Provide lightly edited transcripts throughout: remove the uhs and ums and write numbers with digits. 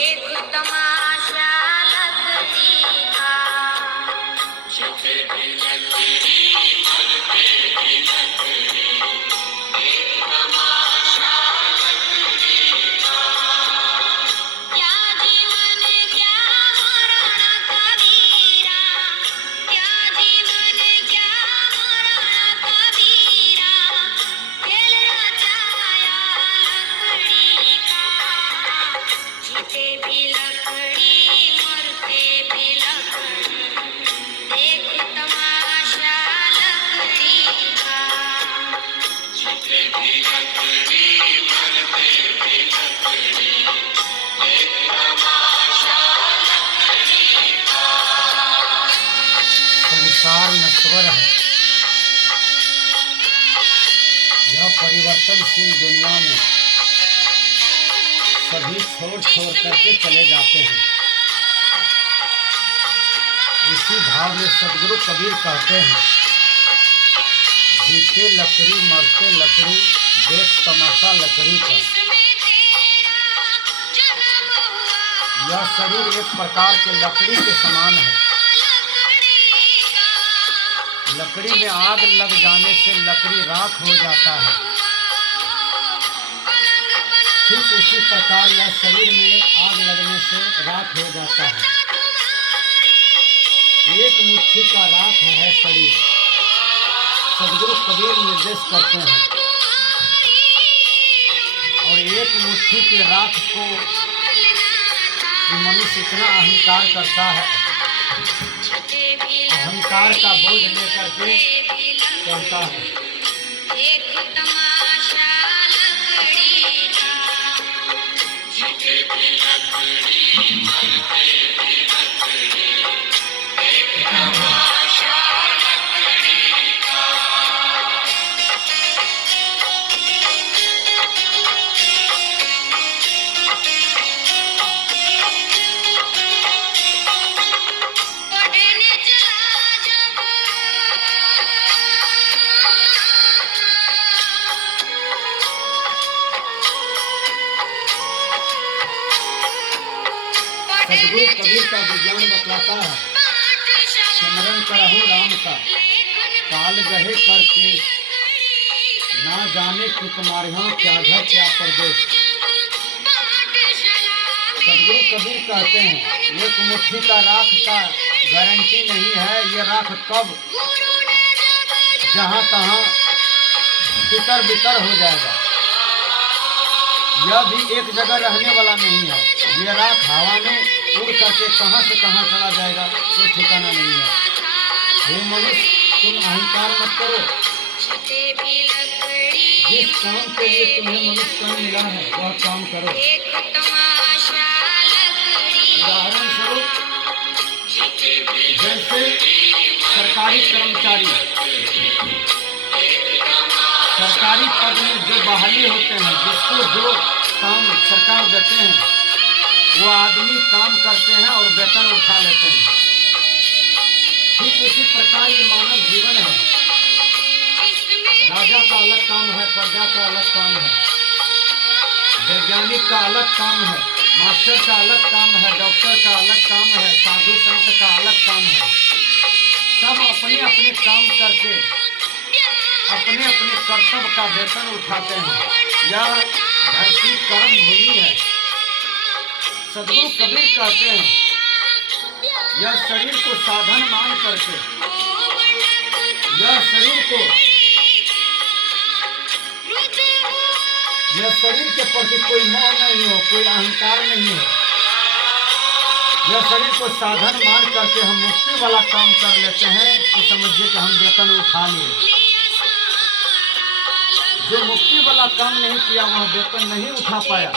देख तमाशा लकड़ी का। जीते भी लकड़ी मरते भी लकड़ी, देख तमाशा लकड़ी का। क्या जीवन क्या मरण कबीरा, क्या जीवन क्या मरण कबीरा, खेल रचाया लकड़ी का। जीते भी लकड़ी मरते भी लकड़ी, देख तमाशा लकड़ी का। जीते भी लकड़ी मरते भी लकड़ी, देख तमाशा लकड़ी का। संसार नश्वर है। यह परिवर्तनशील दुनिया में सभी छोड़ छोड़ करके चले जाते हैं। इसी भाव में सदगुरु कबीर कहते हैं, जीते लकड़ी मरते लकड़ी, देख तमाशा लकड़ी का। यह शरीर एक प्रकार के लकड़ी के समान है। लकड़ी में आग लग जाने से लकड़ी राख हो जाता है। ठीक उसी प्रकार यह शरीर में आग लगने से राख हो जाता है। एक मुट्ठी का राख है शरीर। सदगुरु कबीर निर्देश करते हैं, और एक मुट्ठी के राख को मनुष्य इतना अहंकार करता है, अहंकार का बोझ लेकर के चलता है। देख तमाशा लकड़ी का। जीते भी लकड़ी मरते भी लकड़ी, देख तमाशा लकड़ी का। पढ़ने चला जब सदगुरु कबीर का विज्ञान बतलाता है, स्मरण करहु राम का, काल गहे कर केस, ना जाने कि तुम्हारे यहाँ क्या घर क्या परदेश। सदगुरु कबीर कहते हैं, एक मुट्ठी का राख का गारंटी नहीं है। ये राख कब जहाँ तहाँ तितर बितर हो जाएगा। यह भी एक जगह रहने वाला नहीं है। ये राख हवा में उड़ करके कहाँ से कहाँ चला जाएगा, कोई ठिकाना नहीं है। हे मनुष्य, तुम अहंकार मत करो। जिस काम के लिए तुम्हें मनुष्य तन मिला है वह काम करो। उदाहरण स्वरूप, जैसे सरकारी कर्मचारी सरकारी पद में जो बहाली होते हैं, जिसको जो काम सरकार देते हैं, वो आदमी काम करते हैं और वेतन उठा लेते हैं। ठीक उसी प्रकार ये मानव जीवन है। राजा का अलग काम है, प्रजा का अलग काम है, वैज्ञानिक का अलग काम है, मास्टर का अलग काम है, डॉक्टर का अलग काम है, साधु संत का अलग काम है। सब अपने अपने काम करके अपने अपने कर्तव्य का वेतन उठाते हैं। यह धरती कर्म भूमि है। सदगुरु कबीर कहते हैं, यह शरीर को साधन मान करके, यह शरीर के प्रति कोई मोह नहीं हो, कोई अहंकार नहीं हो। यह शरीर को साधन मान करके हम मुक्ति वाला काम कर लेते हैं, तो समझिए कि हम वेतन उठा लिए। जो मुक्ति वाला काम नहीं किया वह वेतन नहीं उठा पाया।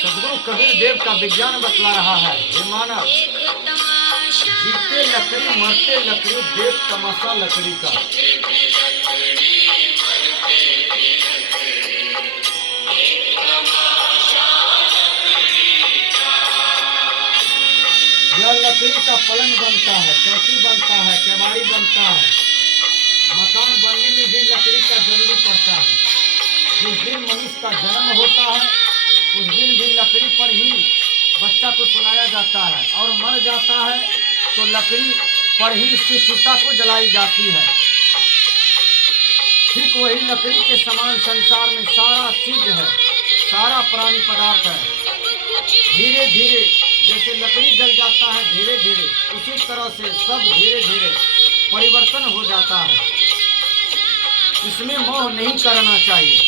सदगुरु कबीर देव का विज्ञान बतला रहा है, हे मानव, जीते लकड़ी मरते लकड़ी, देख तमाशा लकड़ी का। यह लकड़ी का पलंग बनता है, चौकी बनता है, केवाड़ी बनता है, मकान बनने में भी लकड़ी का जरूरी पड़ता है। जिस दिन मनुष्य का जन्म होता है उस दिन भी लकड़ी पर ही बच्चा को सुलाया जाता है, और मर जाता है तो लकड़ी पर ही इसकी चिता को जलाई जाती है। ठीक वही लकड़ी के समान संसार में सारा चीज है, सारा प्राणी पदार्थ है। धीरे धीरे जैसे लकड़ी जल जाता है धीरे धीरे, उसी तरह से सब धीरे धीरे परिवर्तन हो जाता है। इसमें मोह नहीं करना चाहिए।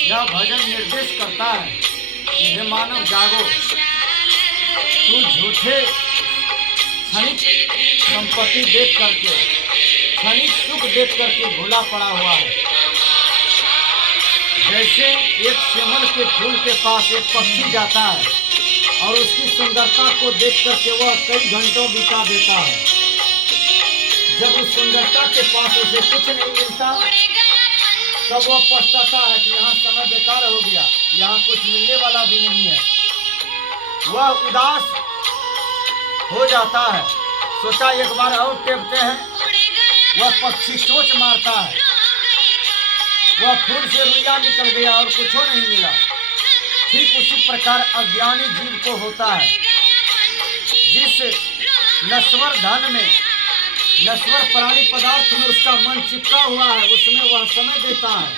यह भजन निर्देश करता है कि हे मानव जागो, तू झूठे क्षणिक संपत्ति देख करके, क्षणिक सुख देख करके भूला पड़ा हुआ है। जैसे एक सेमल के फूल के पास एक पक्षी जाता है और उसकी सुंदरता को देख करके वह कई घंटों बिता देता है। जब उस सुंदरता के पास उसे कुछ नहीं मिलता तब वह पछताता है कि यहाँ समय बेकार हो गया, यहाँ कुछ मिलने वाला भी नहीं है। वह उदास हो जाता है। सोचा एक बार और टेपते हैं। वह पक्षी चोंच मारता है, वह फूल से रुइया निकल गया और कुछ नहीं मिला। ठीक उसी प्रकार अज्ञानी जीव को होता है। जिस नश्वर धन में, नश्वर प्राणी पदार्थ में उसका मन चिपका हुआ है, उसमें वह समय देता है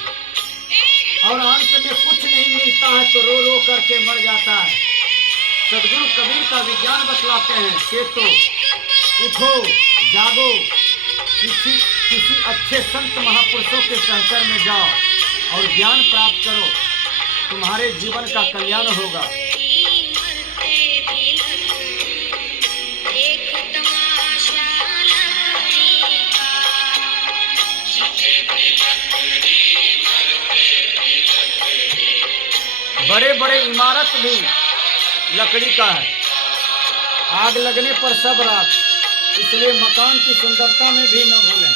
और अंत में कुछ नहीं मिलता है तो रो रो करके मर जाता है। सदगुरु कबीर का विज्ञान बतलाते हैं, चेतो, उठो, जागो, किसी अच्छे संत महापुरुषों के सहचर में जाओ और ज्ञान प्राप्त करो, तुम्हारे जीवन का कल्याण होगा। बड़े बड़े इमारत भी लकड़ी का है, आग लगने पर सब राख, इसलिए मकान की सुंदरता में भी न भूलें।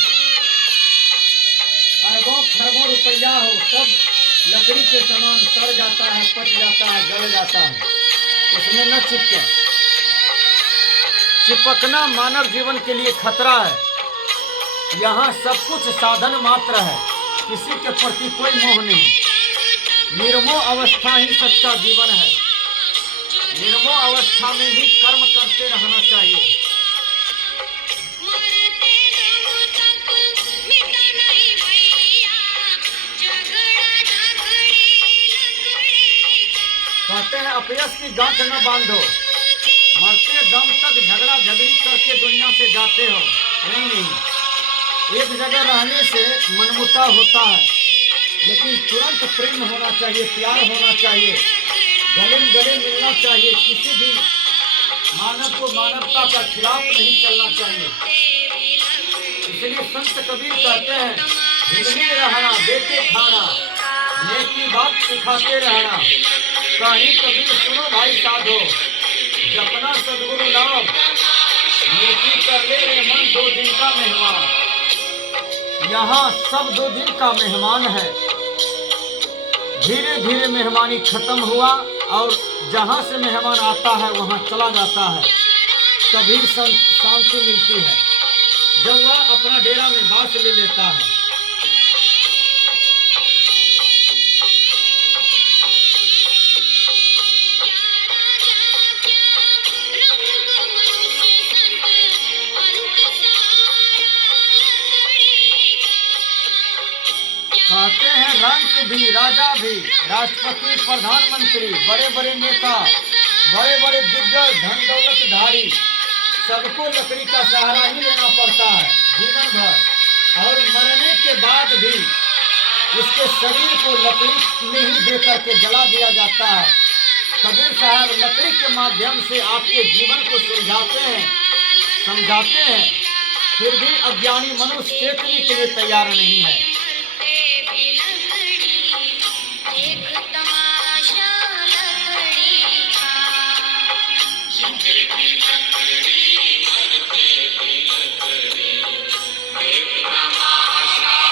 अरबों खरबों रुपया हो, सब लकड़ी के समान सड़ जाता है, पच जाता है, जल जाता है, उसमें न चिपके। चिपकना मानव जीवन के लिए खतरा है। यहाँ सब कुछ साधन मात्र है, किसी के प्रति कोई मोह नहीं। निर्मोह अवस्था ही सच्चा जीवन है। निर्मोह अवस्था में भी कर्म करते रहना चाहिए। कहते हैं अपयश की गांठ न बांधो, मरते दम तक झगड़ा झगड़ी करके दुनिया से जाते हो। नहीं, एक जगह रहने से मनमुटाव होता है, लेकिन तुरंत प्रेम होना चाहिए, प्यार होना चाहिए, गले में गले मिलना चाहिए। किसी भी मानव को मानवता का खिलाफ नहीं चलना चाहिए। इसलिए संत कबीर कहते हैं, हिंदनी रहना, देते खाना, नेकी बात सिखाते रहना। कहीं कबीर सुनो भाई साधो, जपना सदगुरु नाम, नेकी कर ले रे मन 2 दिन का मेहमान। यहाँ सब 2 दिन का मेहमान है। धीरे धीरे मेहमानी खत्म हुआ और जहाँ से मेहमान आता है वहाँ चला जाता है, तभी शांति मिलती है जब वह अपना डेरा में बास ले लेता है। कहते हैं रंक भी, राजा भी, राष्ट्रपति, प्रधानमंत्री, बड़े बड़े नेता, बड़े बड़े दिग्गज, धन दौलतधारी, सबको लकड़ी का सहारा ही लेना पड़ता है जीवन भर। और मरने के बाद भी उसके शरीर को लकड़ी में ही दे करके जला दिया जाता है। कबीर साहब लकड़ी के माध्यम से आपके जीवन को सुलझाते हैं, समझाते हैं, फिर भी अज्ञानी मनुष्य सीखने के लिए तैयार नहीं है।